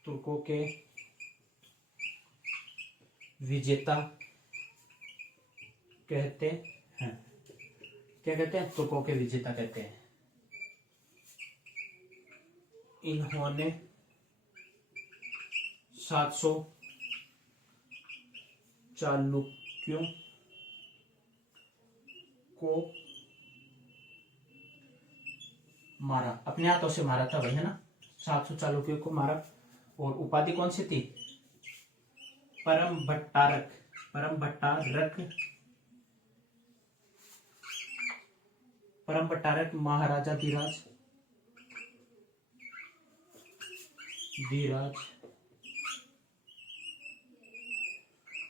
तुर्कों के विजेता कहते हैं। क्या कहते हैं? तुर्कों के विजेता कहते हैं। इन्होंने 700 चालुक्यों को मारा, अपने हाथों से मारा था भाई, है ना। 700 चालुक्यों को मारा। और उपाधि कौन सी थी? परम भट्टारक, परम भट्टारक, परम भट्टारक महाराजा धीराज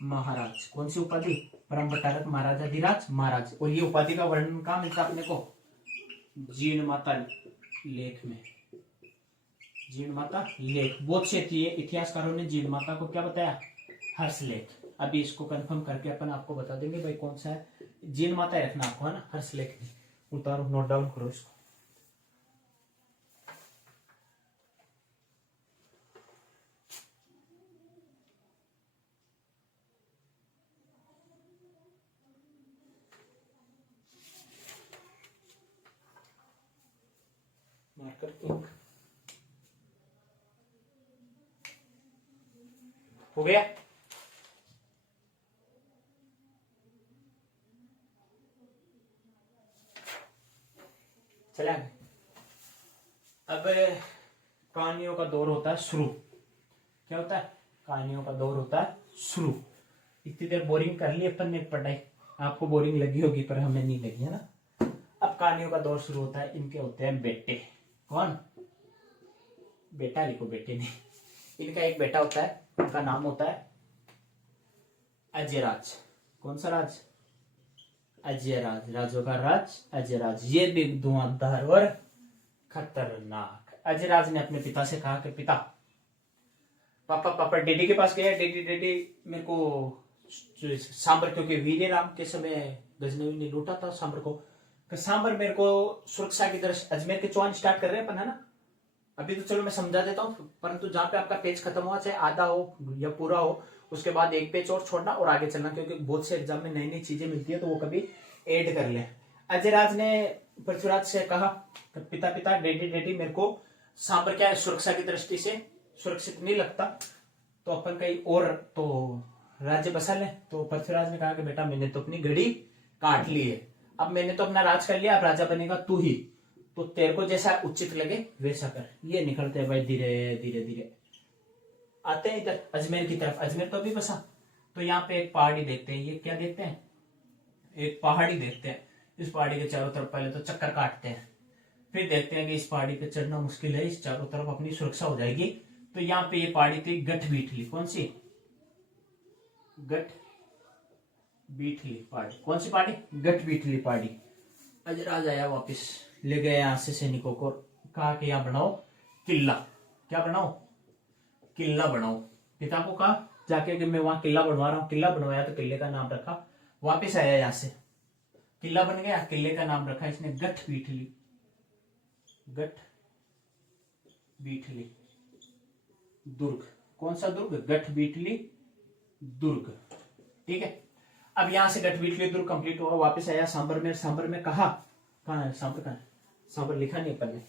महाराज। कौन सी उपाधि? परम भट्टारक महाराजा धीराज महाराज। और ये उपाधि का वर्णन कहां मिलता है अपने को? जीर्ण माता लेख में। जीर्ण माता लेख, बहुत से इतिहासकारों ने जीर्ण माता को क्या बताया? हर्ष लेख। अभी इसको कंफर्म करके अपन आपको बता देंगे भाई कौन सा है। जीर्ण माता रखना आपको, है ना, हर्ष लेख। उतारो, नोट डाउन करो इसको। मार्कर इंक हो गया। चला। अब कहानियों का दौर होता है शुरू। क्या होता है? कहानियों का दौर होता है शुरू। इतनी देर बोरिंग कर ली अपन ने पढ़ाई, आपको बोरिंग लगी होगी पर हमें नहीं लगी, है ना। अब कहानियों का दौर शुरू होता है। इनके होते हैं बेटे। कौन? बेटा लिखो, बेटे नहीं। इनका एक बेटा होता है, उनका नाम होता है अजयराज। कौन सा राज? अजयराज। राजों का राज अजयराज। ये भी धुआंधार और खतरनाक। अजयराज ने अपने पिता से कहा कि पिता, पापा डैडी के पास गया, डैडी मेरे को सांबर, क्योंकि वीरे राम के समय गजनवी ने लूटा था सांबर को, कि सांबर मेरे को सुरक्षा की दृष्टि, अजमेर के चौहान स्टार्ट कर रहे हैं अपन, है ना। अभी तो चलो मैं समझा देता हूँ, परंतु जहाँ पे आपका पेज खत्म हुआ, चाहे आधा हो या पूरा हो, उसके बाद एक पेज और छोड़ना और आगे चलना, क्योंकि बहुत से एग्जाम में नई नई चीजें मिलती है तो वो कभी ऐड कर ले। अजयराज ने पृथ्वीराज से कहा, पिता पिता डैडी डैडी, मेरे को सांबर क्या है सुरक्षा की दृष्टि से सुरक्षित नहीं लगता, तो अपन कहीं और तो राज्य बसा ले। तो पृथ्वीराज ने कहा कि बेटा मैंने तो अपनी घड़ी काट ली है, अब मैंने तो अपना राज कर लिया, अब राजा बनेगा तू ही, तो तेरे को जैसा उचित लगे वैसा कर। ये निकलते हैं भाई धीरे धीरे धीरे, आते हैं इधर अजमेर की तरफ। अजमेर तो अभी बसा। तो यहाँ पे एक पहाड़ी देखते हैं, ये क्या देखते हैं, एक पहाड़ी देखते हैं। इस पहाड़ी के चारों तरफ पहले तो चक्कर काटते हैं, फिर देखते हैं कि इस पहाड़ी पे चढ़ना मुश्किल है, इस चारों तरफ अपनी सुरक्षा हो जाएगी। तो यहाँ पे ये पहाड़ी थी गठबीठली। कौन सी? गठबीठली पहाड़ी। कौन सी पहाड़ी? गठबीठली पहाड़ी। अजराज आया वापिस, ले गए यहाँ से सैनिकों को, कहा कि यहाँ बनाओ किला। क्या बनाओ? किला बनाओ। पिता को कहा जाके कि मैं वहां किला बनवा रहा हूँ। किला बनवाया तो किले का नाम रखा। वापिस आया यहाँ से, किला बन गया, किले का नाम रखा इसने गठबीठली। गठबीठली दुर्ग। कौन सा दुर्ग? गठबीठली दुर्ग। ठीक है, अब यहां से गठबीठली दुर्ग कंप्लीट हुआ, वापस आया सांबर में। सांबर में कहा, कहाँ है सांबर? कहाँ है सांबर? लिखा नहीं अपन ने।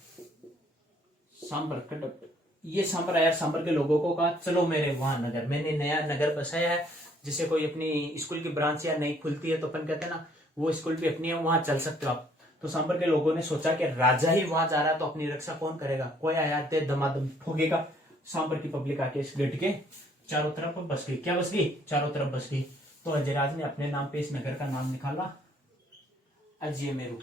सांबर कटक, ये सांबर आया। सांबर के लोगों को कहा चलो मेरे वहां नगर, मैंने नया नगर बसाया है। जैसे कोई अपनी स्कूल की ब्रांच या नई खुलती है तो अपन कहते हैं ना वो स्कूल भी अपनी है, वहां चल सकते हो आप। तो सांबर के लोगों ने सोचा कि राजा ही वहां जा रहा है तो अपनी रक्षा कौन करेगा? कोई आया दे धमाधम ठोकेगा। सांबर की पब्लिक आके इस गेट के चारों तरफ बस गई। क्या बस गई? चारों तरफ बस गई। तो अजयराज ने अपने नाम पे इस नगर का नाम निकाला अजयमेरु,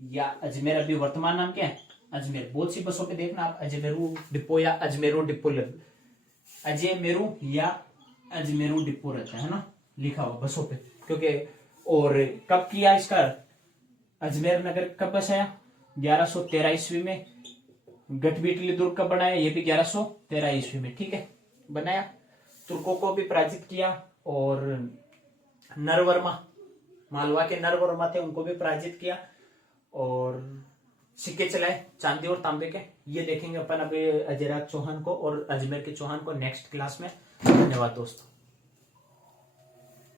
या अजमेर। अभी वर्तमान नाम क्या है? अजमेर। बहुत सी बसों पे देखना आप अजमेरू डिपो या अजमेरू डिपो, अजयमेरू या अजमेरू डिपो रहता है ना लिखा हुआ बसों पे, क्योंकि और कब किया इसका अजमेर नगर कब बसाया? 1113 ईस्वी में। गठबीठली दुर्ग कब बनाया? ये भी 1113 ईस्वी में। ठीक है, बनाया। तुर्कों को भी पराजित किया और नरवर्मा, मालवा के नरवर्मा थे, उनको भी पराजित किया और सिक्के चलाए चांदी और तांबे के। ये देखेंगे अपन अभी अजयराज चौहान को और अजमेर के चौहान को नेक्स्ट क्लास में। धन्यवाद दोस्तों।